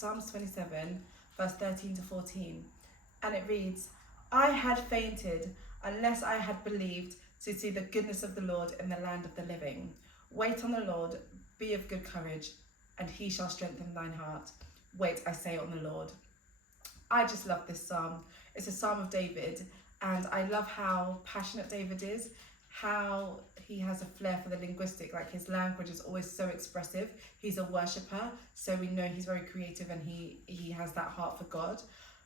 Psalms 27, verse 13 to 14. And it reads, I had fainted unless I had believed to see the goodness of the Lord in the land of the living. Wait on the Lord, be of good courage, and he shall strengthen thine heart. Wait, I say, on the Lord. I just love this psalm. It's a psalm of David, and I love how passionate David is, how he has a flair for the linguistic, like his language is always so expressive. He's a worshipper, so we know he's very creative and he has that heart for God.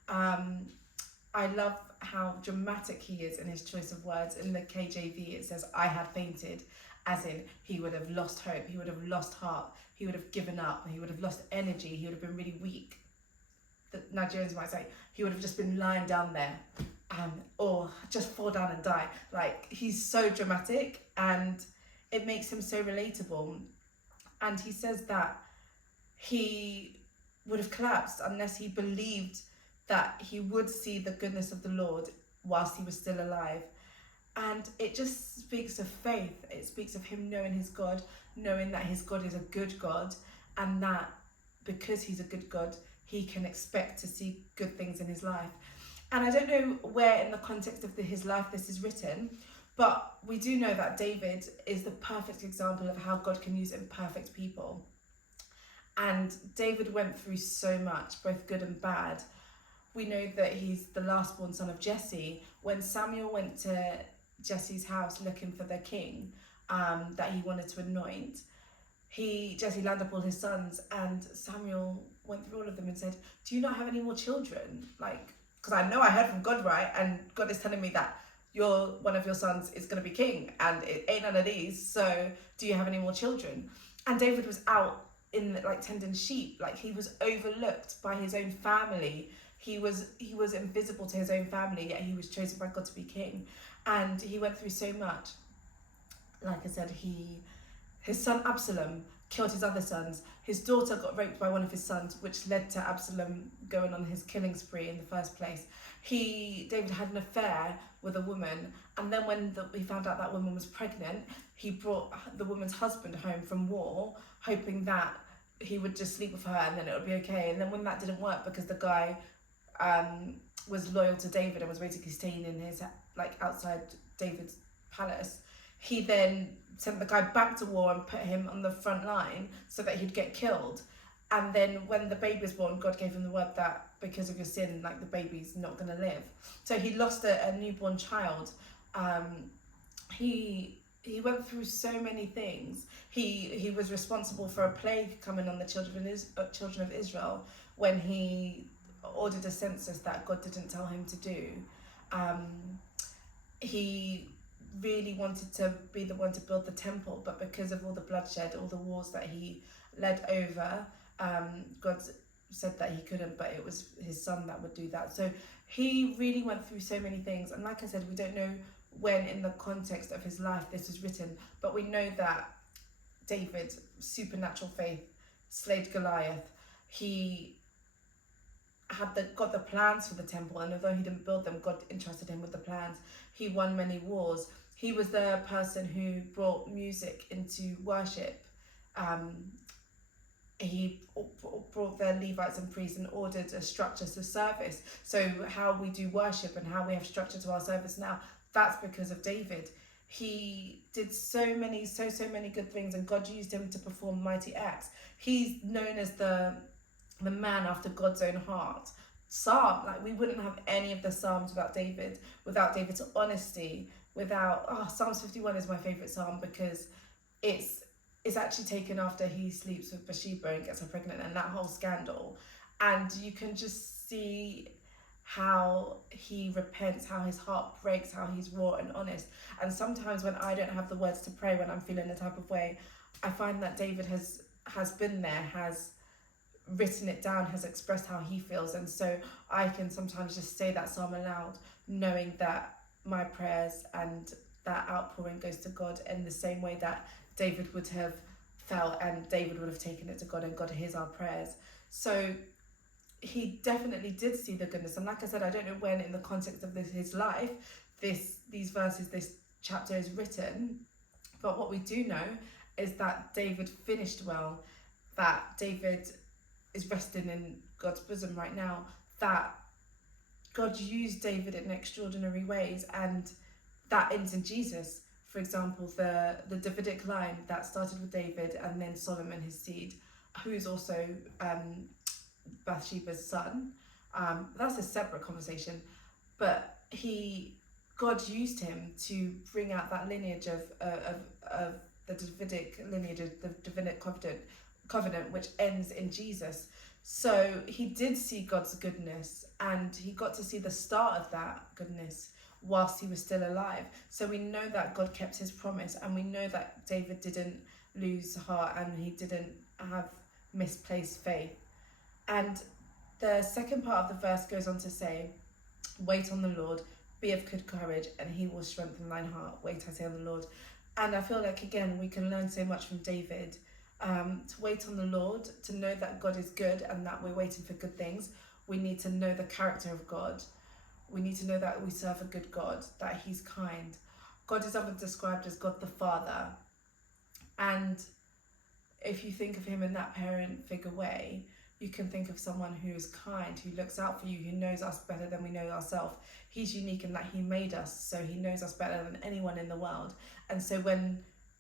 I love how dramatic he is in his choice of words. In the KJV, it says, I had fainted, as in he would have lost hope, he would have lost heart, he would have given up, he would have lost energy, he would have been really weak. The Nigerians might say, he would have just been lying down there or just fall down and die. Like, he's so dramatic and it makes him so relatable. And he says that he would have collapsed unless he believed that he would see the goodness of the Lord whilst he was still alive. And it just speaks of faith. It speaks of him knowing his God, knowing that his God is a good God, and that because he's a good God, he can expect to see good things in his life. And I don't know where in the context of his life this is written, but we do know that David is the perfect example of how God can use imperfect people. And David went through so much, both good and bad. We know that he's the last-born son of Jesse. When Samuel went to Jesse's house looking for the king that he wanted to anoint, Jesse lined up all his sons, and Samuel went through all of them and said, do you not have any more children? Like, because I know I heard from God, right? And God is telling me that one of your sons is going to be king, and it ain't none of these. So do you have any more children? And David was out in like tending sheep. Like, he was overlooked by his own family. He was invisible to his own family, yet he was chosen by God to be king. And he went through so much. Like I said, his son Absalom killed his other sons. His daughter got raped by one of his sons, which led to Absalom going on his killing spree in the first place. David had an affair with a woman, and then when he found out that woman was pregnant, he brought the woman's husband home from war, hoping that he would just sleep with her and then it would be okay. And then when that didn't work, because the guy was loyal to David and was basically staying in his, like, outside David's palace, he then sent the guy back to war and put him on the front line so that he'd get killed. And then when the baby was born, God gave him the word that because of your sin, like, the baby's not going to live. So he lost a newborn child. He went through so many things. He was responsible for a plague coming on the children of Israel when he ordered a census that God didn't tell him to do. He really wanted to be the one to build the temple, but because of all the bloodshed, all the wars that he led over, God said that he couldn't, but it was his son that would do that. So he really went through so many things. And like I said, we don't know when in the context of his life this was written, but we know that David, supernatural faith, slayed Goliath. He had got the plans for the temple, and although he didn't build them, God entrusted him with the plans. He won many wars. He was the person who brought music into worship. He brought the Levites and priests and ordered a structure to service. So how we do worship and how we have structure to our service now, that's because of David. He did so many good things, and God used him to perform mighty acts. He's known as the man after God's own heart. We wouldn't have any of the Psalms without David's honesty, Psalms 51 is my favourite Psalm because it's actually taken after he sleeps with Bathsheba and gets her pregnant and that whole scandal. And you can just see how he repents, how his heart breaks, how he's raw and honest. And sometimes when I don't have the words to pray, when I'm feeling a type of way, I find that David has been there, has written it down, has expressed how he feels. And so I can sometimes just say that psalm aloud, knowing that my prayers and that outpouring goes to God in the same way that David would have felt, and David would have taken it to God, and God hears our prayers. So he definitely did see the goodness. And like I said, I don't know when in the context of his life these verses, this chapter is written, but what we do know is that David finished well, that David is resting in God's bosom right now, that God used David in extraordinary ways, and that ends in Jesus. For example, the Davidic line that started with David and then Solomon, his seed, who's also Bathsheba's son. That's a separate conversation, but God used him to bring out that lineage of the Davidic lineage, of the Davidic covenant, which ends in Jesus. So he did see God's goodness, and he got to see the start of that goodness whilst he was still alive. So we know that God kept his promise, and we know that David didn't lose heart and he didn't have misplaced faith. And the second part of the verse goes on to say, wait on the Lord, be of good courage, and he will strengthen thine heart. Wait, I say, on the Lord. And I feel like, again, we can learn so much from David. To wait on the Lord, to know that God is good and that we're waiting for good things. We need to know the character of God. We need to know that we serve a good God, that he's kind. God is often described as God the Father. And if you think of him in that parent figure way, you can think of someone who is kind, who looks out for you, who knows us better than we know ourselves. He's unique in that he made us, so he knows us better than anyone in the world. And so when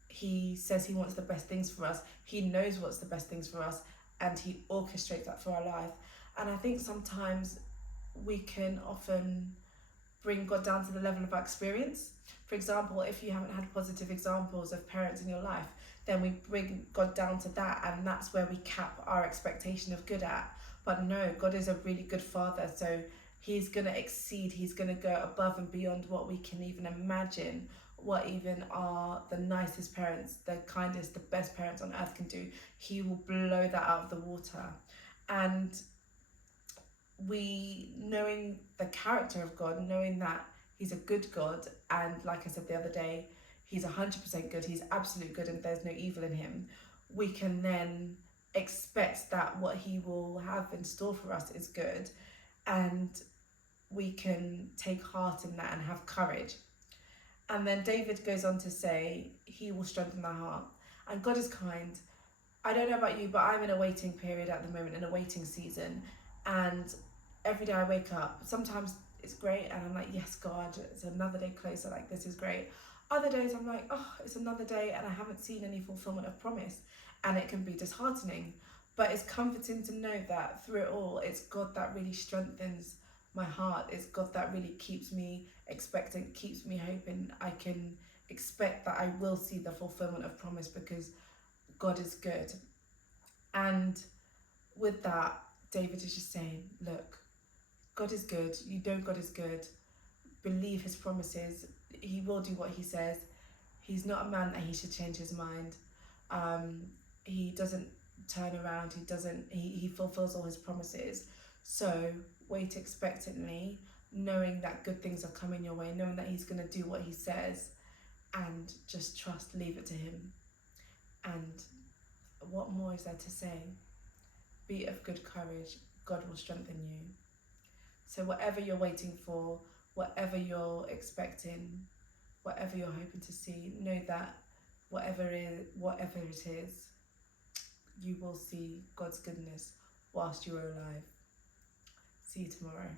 he says he wants the best things for us, he knows what's the best things for us, and he orchestrates that for our life. And I think sometimes we can often bring God down to the level of our experience. For example, if you haven't had positive examples of parents in your life, then we bring God down to that, and that's where we cap our expectation of good at. But no, God is a really good father, so he's going to exceed, he's going to go above and beyond what we can even imagine, what even are the nicest parents, the kindest, the best parents on earth can do. He will blow that out of the water. And we, knowing the character of God, knowing that he's a good God, and like I said the other day, he's 100% good, he's absolute good, and there's no evil in him, we can then expect that what he will have in store for us is good, and we can take heart in that and have courage. And then David goes on to say, he will strengthen our heart. And God is kind. I don't know about you, but I'm in a waiting period at the moment, in a waiting season. And every day I wake up, sometimes it's great and I'm like, yes, God, it's another day closer, like this is great. Other days I'm like, oh, it's another day and I haven't seen any fulfillment of promise. And it can be disheartening. But it's comforting to know that through it all, it's God that really strengthens my heart. It's God that really keeps me expectant, keeps me hoping. I can expect that I will see the fulfillment of promise because God is good. And with that, David is just saying, look, God is good. You know God is good. Believe his promises. He will do what he says. He's not a man that he should change his mind. He doesn't turn around. He fulfills all his promises. So wait expectantly, knowing that good things are coming your way, knowing that he's going to do what he says, and just trust, leave it to him. And what more is there to say? Be of good courage. God will strengthen you. So whatever you're waiting for, whatever you're expecting, whatever you're hoping to see, know that whatever it is, you will see God's goodness whilst you are alive. See you tomorrow.